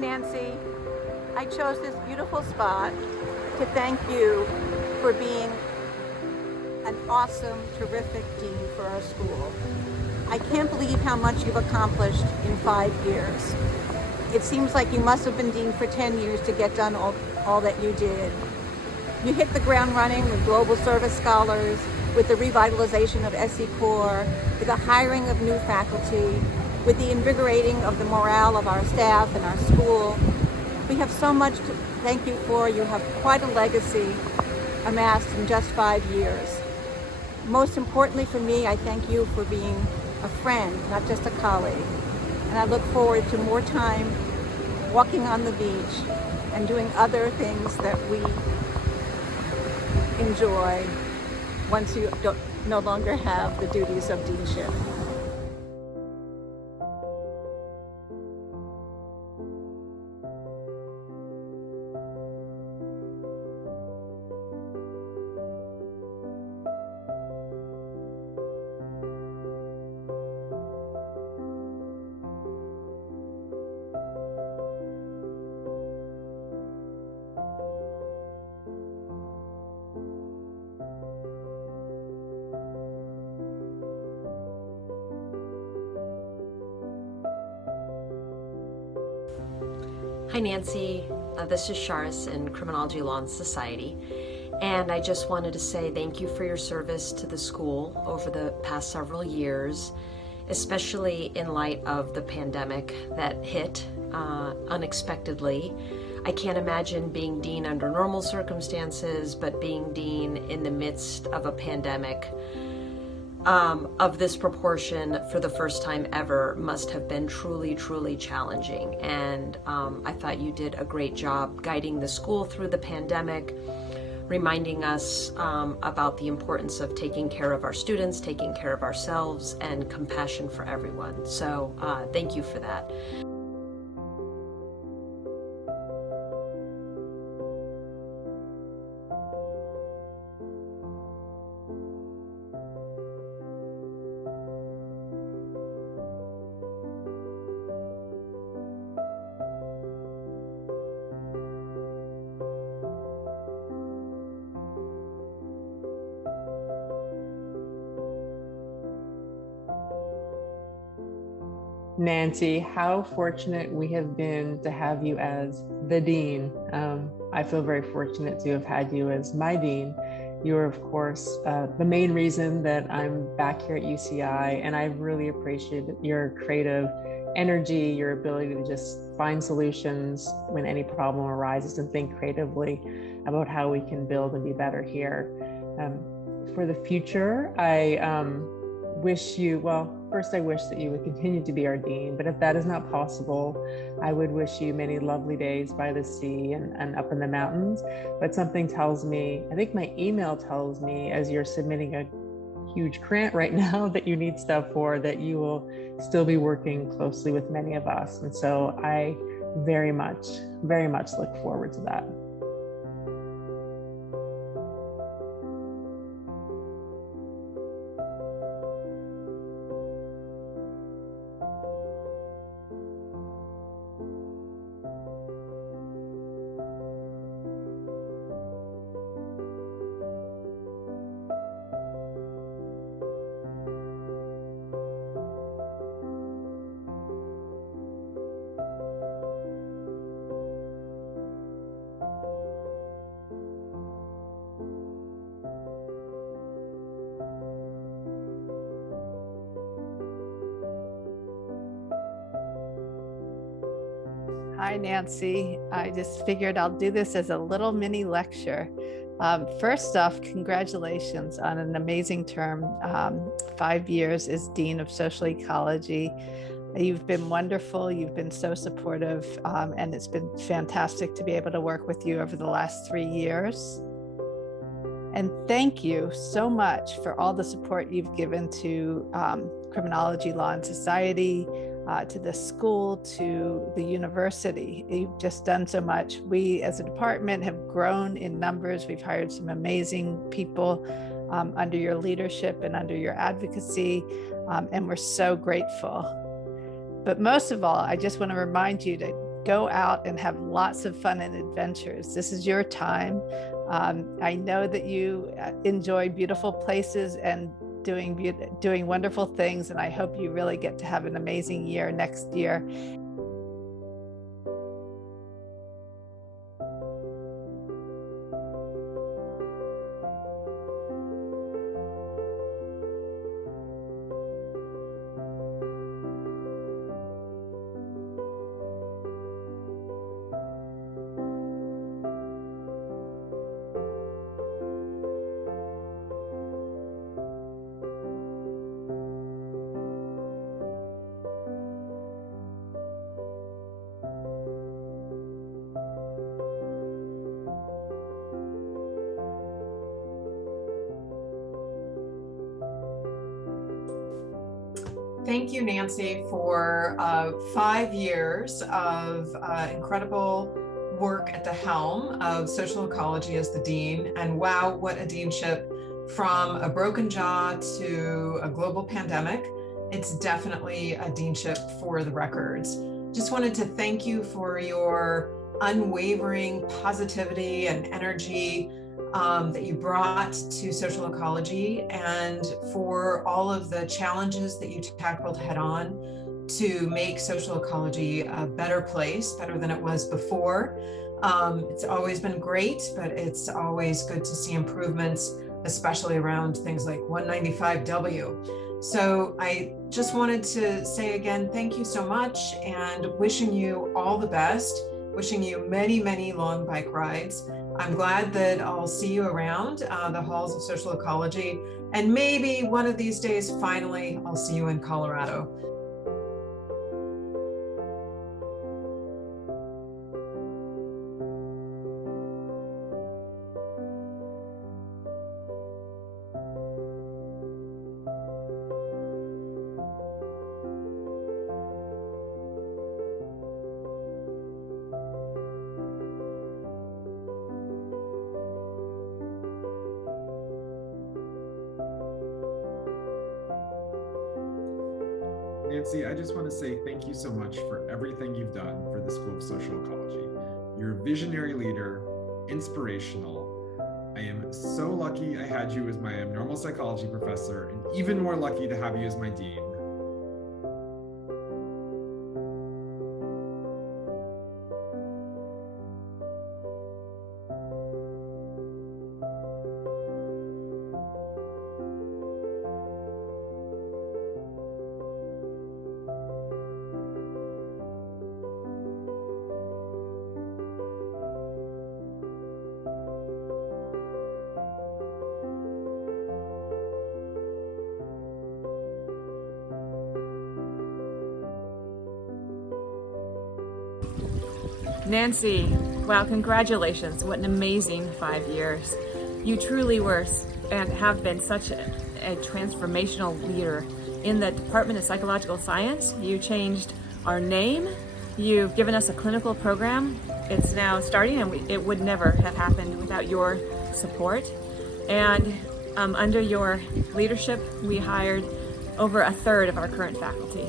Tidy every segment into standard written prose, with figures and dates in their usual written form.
Nancy. I chose this beautiful spot to thank you for being an awesome, terrific dean for our school. I can't believe how much you've accomplished in 5 years. It seems like you must have been dean for 10 years to get done all that you did. You hit the ground running with global service scholars, with the revitalization of SE Core, with the hiring of new faculty, with the invigorating of the morale of our staff and our school. We have so much to thank you for. You have quite a legacy amassed in just 5 years. Most importantly for me, I thank you for being a friend, not just a colleague. And I look forward to more time walking on the beach and doing other things that we enjoy once you no longer have the duties of deanship. Hi Nancy, this is Charis in Criminology Law and Society, and I just wanted to say thank you for your service to the school over the past several years, especially in light of the pandemic that hit unexpectedly. I can't imagine being dean under normal circumstances, but being dean in the midst of a pandemic of this proportion for the first time ever must have been truly, truly challenging. And I thought you did a great job guiding the school through the pandemic, reminding us about the importance of taking care of our students, taking care of ourselves, and compassion for everyone. So thank you for that. Nancy, how fortunate we have been to have you as the dean. I feel very fortunate to have had you as my dean. You are, of course, the main reason that I'm back here at UCI, and I really appreciate your creative energy, your ability to just find solutions when any problem arises and think creatively about how we can build and be better here. For the future, I wish you, well, first, I wish that you would continue to be our dean, but if that is not possible, I would wish you many lovely days by the sea and up in the mountains. But something tells me, I think my email tells me, as you're submitting a huge grant right now that you need stuff for, that you will still be working closely with many of us. And so I very much look forward to that. Hi, Nancy. I just figured I'll do this as a little mini lecture. First off, congratulations on an amazing term, 5 years as Dean of Social Ecology. You've been wonderful. You've been so supportive, and it's been fantastic to be able to work with you over the last 3 years. And thank you so much for all the support you've given to Criminology Law and Society, to the school, to the university. You've just done so much. We as a department have grown in numbers. We've hired some amazing people under your leadership and under your advocacy, and we're so grateful. But most of all, I just want to remind you to go out and have lots of fun and adventures. This is your time. I know that you enjoy beautiful places and doing wonderful things, and I hope you really get to have an amazing year next year. Thank you, Nancy, for 5 years of incredible work at the helm of social ecology as the dean. And wow, what a deanship! From a broken jaw to a global pandemic, it's definitely a deanship for the records. Just wanted to thank you for your unwavering positivity and energy that you brought to social ecology, and for all of the challenges that you tackled head on to make social ecology a better place, better than it was before. It's always been great, but it's always good to see improvements, especially around things like 195W. So I just wanted to say again, thank you so much, and wishing you all the best, wishing you many, many long bike rides. I'm glad that I'll see you around the halls of social ecology, and maybe one of these days, finally, I'll see you in Colorado. Nancy, I just want to say thank you so much for everything you've done for the School of Social Ecology. You're a visionary leader, inspirational. I am so lucky I had you as my normal psychology professor, and even more lucky to have you as my dean. Nancy, wow, congratulations. What an amazing 5 years. You truly were and have been such a transformational leader in the Department of Psychological Science. You changed our name. You've given us a clinical program. It's now starting, and it would never have happened without your support. And under your leadership, we hired over a third of our current faculty.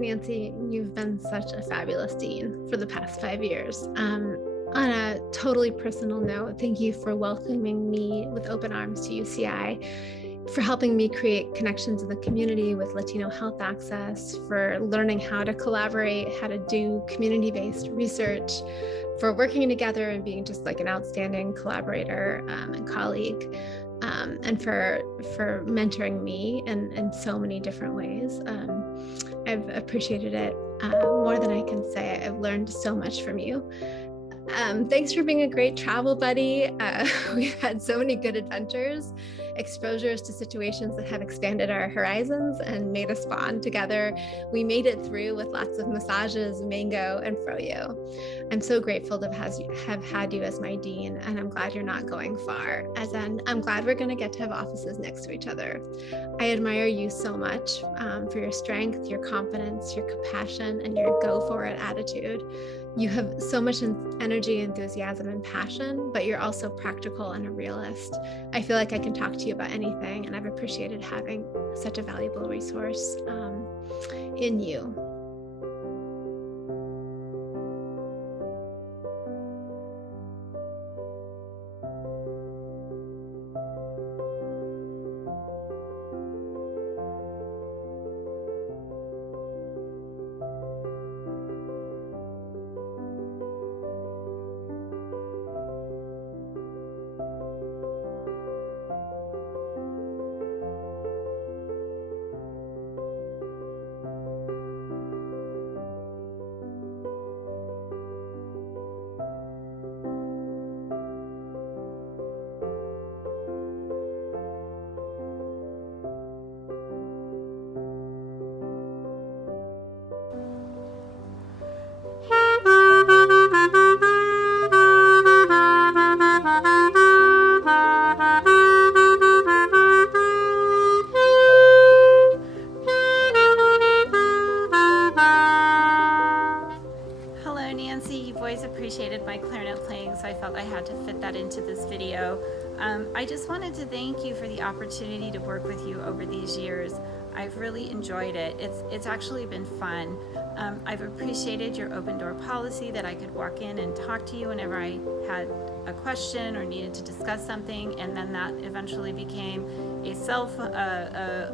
Nancy, you've been such a fabulous dean for the past 5 years. On a totally personal note, thank you for welcoming me with open arms to UCI, for helping me create connections in the community with Latino health access, for learning how to collaborate, how to do community-based research, for working together and being just like an outstanding collaborator and colleague, and for mentoring me in so many different ways. I've appreciated it more than I can say. I've learned so much from you. Thanks for being a great travel buddy. We've had so many good adventures, exposures to situations that have expanded our horizons and made us bond together. We made it through with lots of massages, mango, and froyo. I'm so grateful to have had you as my dean, and I'm glad you're not going far. As in, I'm glad we're going to get to have offices next to each other. I admire you so much for your strength, your confidence, your compassion, and your go-for-it attitude. You have so much energy, enthusiasm, and passion, but you're also practical and a realist. I feel like I can talk to you about anything, and I've appreciated having such a valuable resource in you. Hello, Nancy. You've always appreciated my clarinet playing, so I felt I had to fit that into this video. I just wanted to thank you for the opportunity to work with you over these years. I've really enjoyed it. It's actually been fun. I've appreciated your open door policy, that I could walk in and talk to you whenever I had a question or needed to discuss something, and then that eventually became a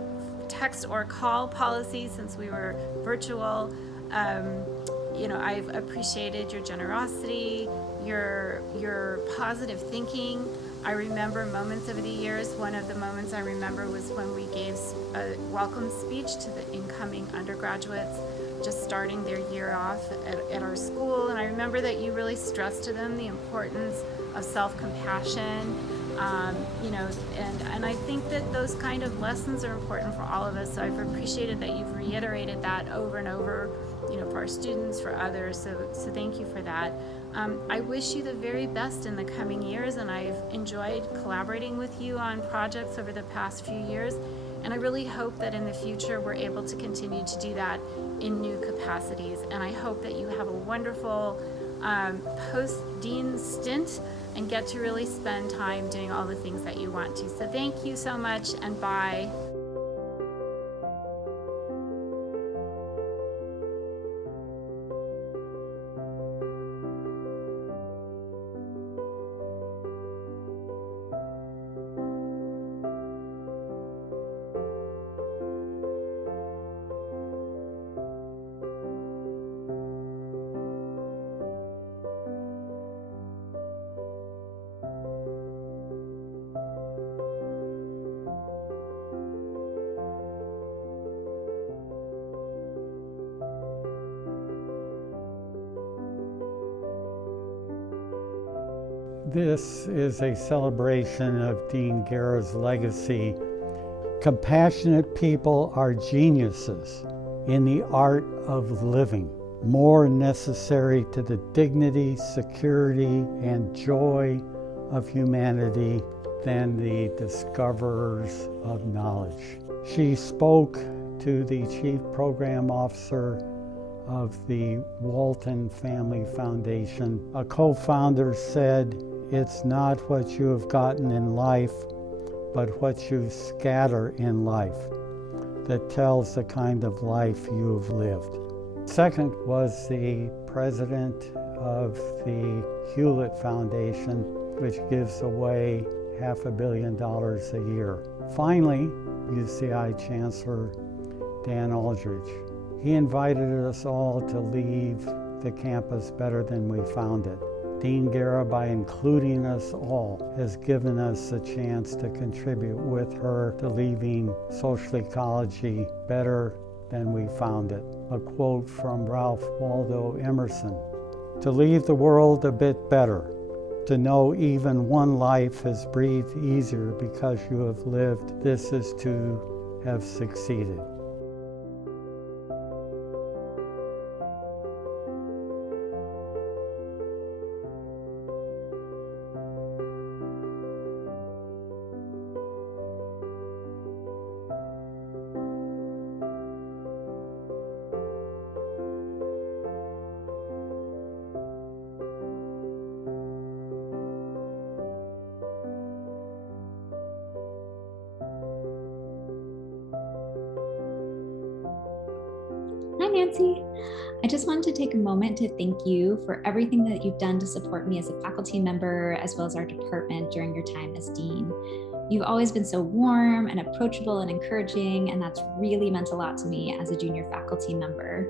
text or call policy since we were virtual. I've appreciated your generosity, your positive thinking. I remember moments over the years. One of the moments I remember was when we gave a welcome speech to the incoming undergraduates just starting their year off at our school. And I remember that you really stressed to them the importance of self-compassion, and I think that those kind of lessons are important for all of us. So I've appreciated that you've reiterated that over and over, for our students, for others. So thank you for that. I wish you the very best in the coming years, and I've enjoyed collaborating with you on projects over the past few years. And I really hope that in the future we're able to continue to do that in new capacities. And I hope that you have a wonderful post-dean stint and get to really spend time doing all the things that you want to. So thank you so much, and bye. This is a celebration of Dean Guerra's legacy. Compassionate people are geniuses in the art of living, more necessary to the dignity, security, and joy of humanity than the discoverers of knowledge. She spoke to the Chief Program Officer of the Walton Family Foundation. A co-founder said, "It's not what you have gotten in life, but what you scatter in life that tells the kind of life you've lived." Second was the president of the Hewlett Foundation, which gives away $500 million a year. Finally, UCI Chancellor Dan Aldridge. He invited us all to leave the campus better than we found it. Dean Guerra, by including us all, has given us a chance to contribute with her to leaving social ecology better than we found it. A quote from Ralph Waldo Emerson: "To leave the world a bit better to know even one life has breathed easier because you have lived. This is to have succeeded. Hi, Nancy. I just wanted to take a moment to thank you for everything that you've done to support me as a faculty member, as well as our department during your time as dean. You've always been so warm and approachable and encouraging, and that's really meant a lot to me as a junior faculty member.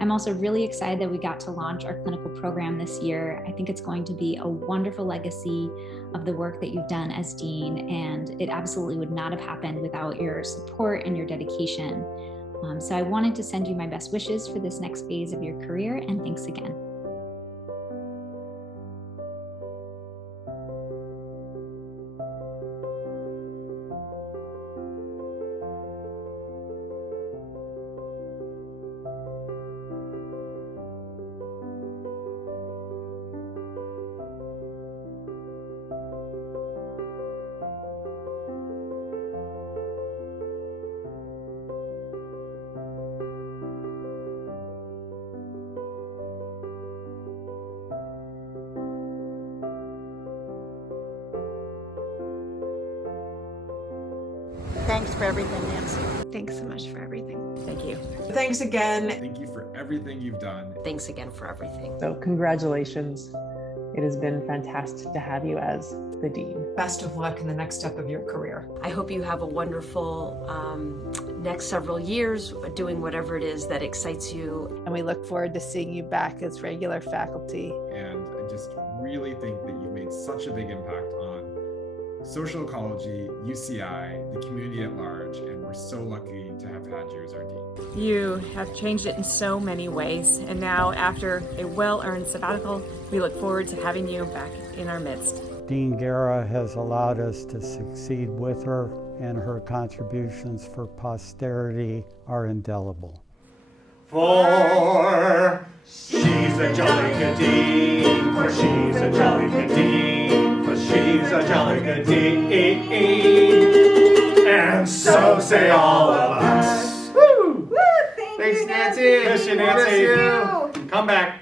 I'm also really excited that we got to launch our clinical program this year. I think it's going to be a wonderful legacy of the work that you've done as dean, and it absolutely would not have happened without your support and your dedication. So I wanted to send you my best wishes for this next phase of your career, and thanks again. Thanks for everything, Nancy. Thanks so much for everything. Thank you. Thanks again. Thank you for everything you've done. Thanks again for everything. So congratulations. It has been fantastic to have you as the dean. Best of luck in the next step of your career. I hope you have a wonderful next several years doing whatever it is that excites you. And we look forward to seeing you back as regular faculty. And I just really think that you've made such a big impact on social ecology, UCI, the community at large, and we're so lucky to have had you as our dean. You have changed it in so many ways, and now after a well-earned sabbatical, we look forward to having you back in our midst. Dean Guerra has allowed us to succeed with her, and her contributions for posterity are indelible. For she's a jolly good dean, for she's a jolly good dean, for she's a jolly good dean, and so say all of us. Woo! Thanks, Nancy. Miss you, Nancy. Come back.